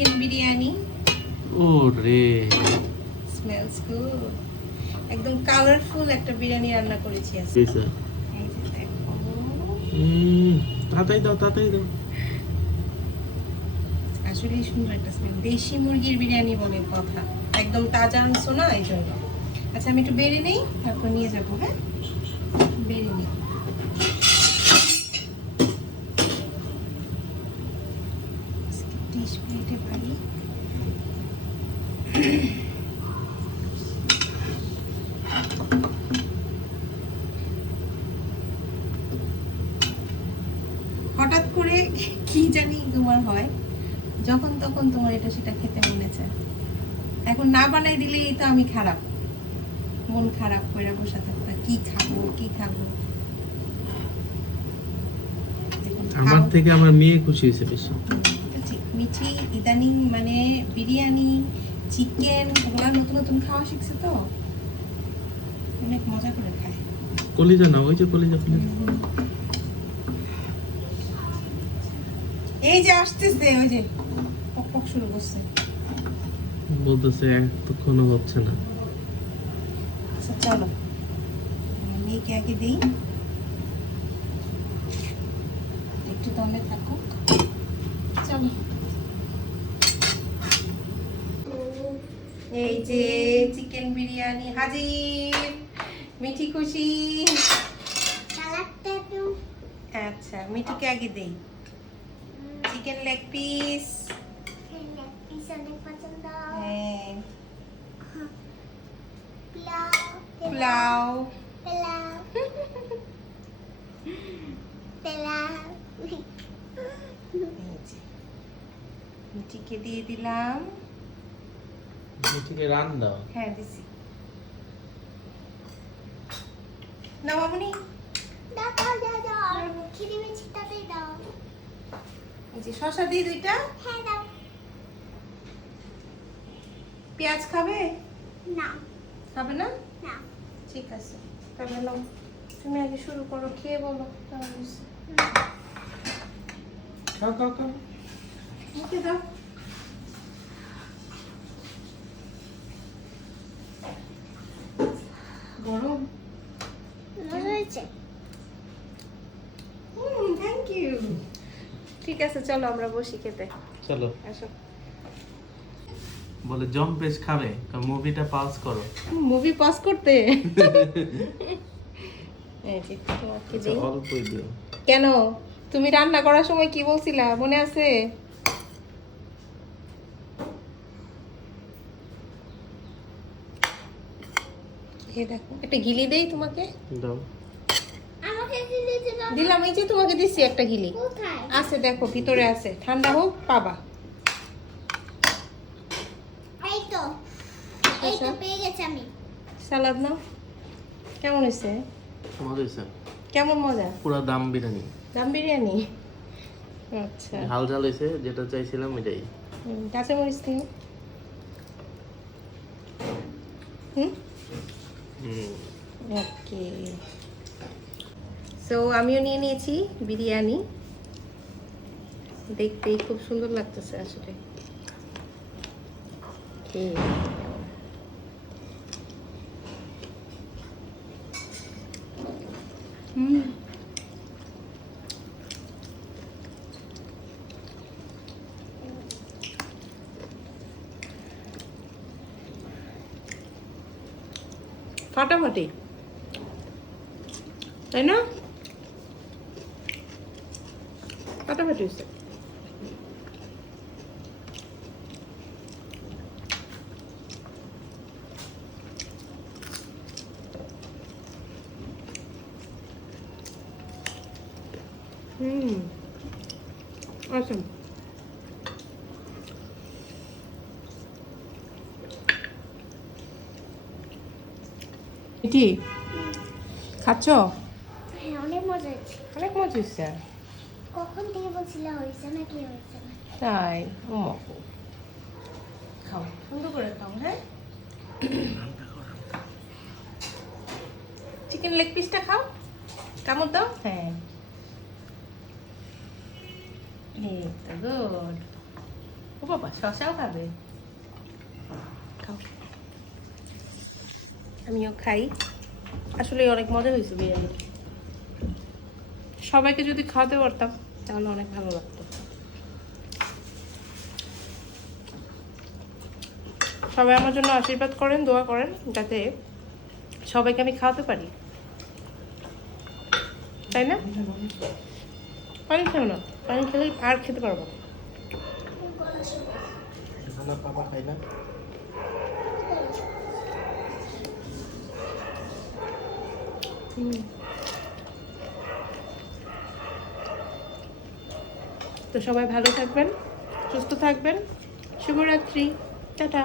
Chicken biryani. ওরে smells good. একদম colourful একটা বিরিয়ানি রান্না করেছি আজকে। এই যে দেখো। তাড়াতাড়ি দাও তাড়াতাড়ি দাও। আসলে সুন্দর একটা স্মেল। দেশি মুরগির বিরিয়ানি বলে কথা, একদম তাজা আনছো না এই জন্য। আচ্ছা আমি একটু বেড়ে নেই, তারপর নিয়ে যাবো। হ্যাঁ, বেড়ে নিই। ডিশ প্লেটে পারি। হঠাৎ করে কি জানি তোমার হয়, যখন তখন তোমার এটা সেটা খেতে মনে চায়। এখন না বানাই দিলেই তো আমি খারাপ, মন খারাপ করে বসে থাকতাম, কি খাবো কি খাবো। আমার থেকে আমার মেয়ে খুশি হয়েছে বেশি। ঠিক, মিঠি ইদানিং মানে বিরিয়ানি, চিকেন ওগুলা নতুন নতুন খাওয়া শিখছে তো, অনেক মজা করে খায়। কলিজা না, ওই যে কলিজা কলিজা। এই যে আসতেছে, ওই যে পক পক শুরু করছে। বলতেছে এতক্ষণও হচ্ছে না। আচ্ছা চলো মেয়েকে আগে দিই, একটু দমে থাকো। চলো, এই যে চিকেন বিরিয়ানি হাজির। মিঠি খুশি? আচ্ছা মিঠিকে আগে দেই। Chicken leg piece. হ্যাঁ, পোলাও। মিঠিকে দিয়ে দিলাম। মিঠিকে রান দাও। হ্যাঁ দিছি। না মামুনি, এই যে শসা দিই দুইটা। পেঁয়াজ খাবে? খাবে না? ঠিক আছে, তাহলে নাও, তুমি আগে শুরু করো, খেয়ে বলো কেমন হয়েছে। খাও খাও খাও। মুখে দাও। গরম? Thank you. ঠিক আছে চলো আমরা বসি খেতে। চলো। আসো। বলে জম পেজ খাবে, মুভিটা পাস করো। মুভি পজ করতে? এই যে তোমাকে আচ্ছা, দেই। অল্পই দিও। কেন, তুমি রান্না করার সময় কি বলছিলা মনে আছে? এই দেখো, একটা গিলি দেই তোমাকে। দাও। দিলাম, এই যে তোমাকে দিচ্ছি একটা গিলি। আছে দেখো ভিতরে আছে, ঠান্ডা হোক পাবা। সালাদ নাও। কেমন হয়েছে? মজা হয়েছে। কেমন মজা? পুরো দাম বিরিয়ানি। দাম বিরিয়ানি? আচ্ছা, ঝাল ঝাল হয়েছে, যেটা চাইছিলাম এটাই। কাঁচা মরিচ দিন। ওকে, সো আমিও নিয়ে নিয়েছি বিরিয়ানি। দেখতেই খুব সুন্দর লাগতেছে আসলে। ফাটাফাটি, তাই না? ফাটাফাটি হচ্ছে। Awesome. এটি খাচ্ছ? হ্যাঁ, অনেক মজা হয়েছে। অনেক মজা হচ্ছে। কখন থেকে বলছিলা হয়েছে না কি হয়েছে না? তাই? খাও, সুন্দর করে খাও। হ্যাঁ, চিকেন লেগ পিসটা খাও, কামড় দাও। হ্যাঁ, এই তো গুড। ও বাবা শশাও খাবে, খাও। আমিও খাই। আসলে অনেক মজা হয়েছে বিরিয়ানি। সবাইকে যদি খাওয়াতে পারতাম তাহলে অনেক ভালো লাগতো। সবাই আমার জন্য আশীর্বাদ করেন, দোয়া করেন যাতে সবাইকে আমি খাওয়াতে পারি, তাই না? পানি খেও না, পানি খেলে আর খেতে পারবো না। পাপা খাই না। তো সবাই ভালো থাকবেন, সুস্থ থাকবেন। শুভরাত্রি, টাটা।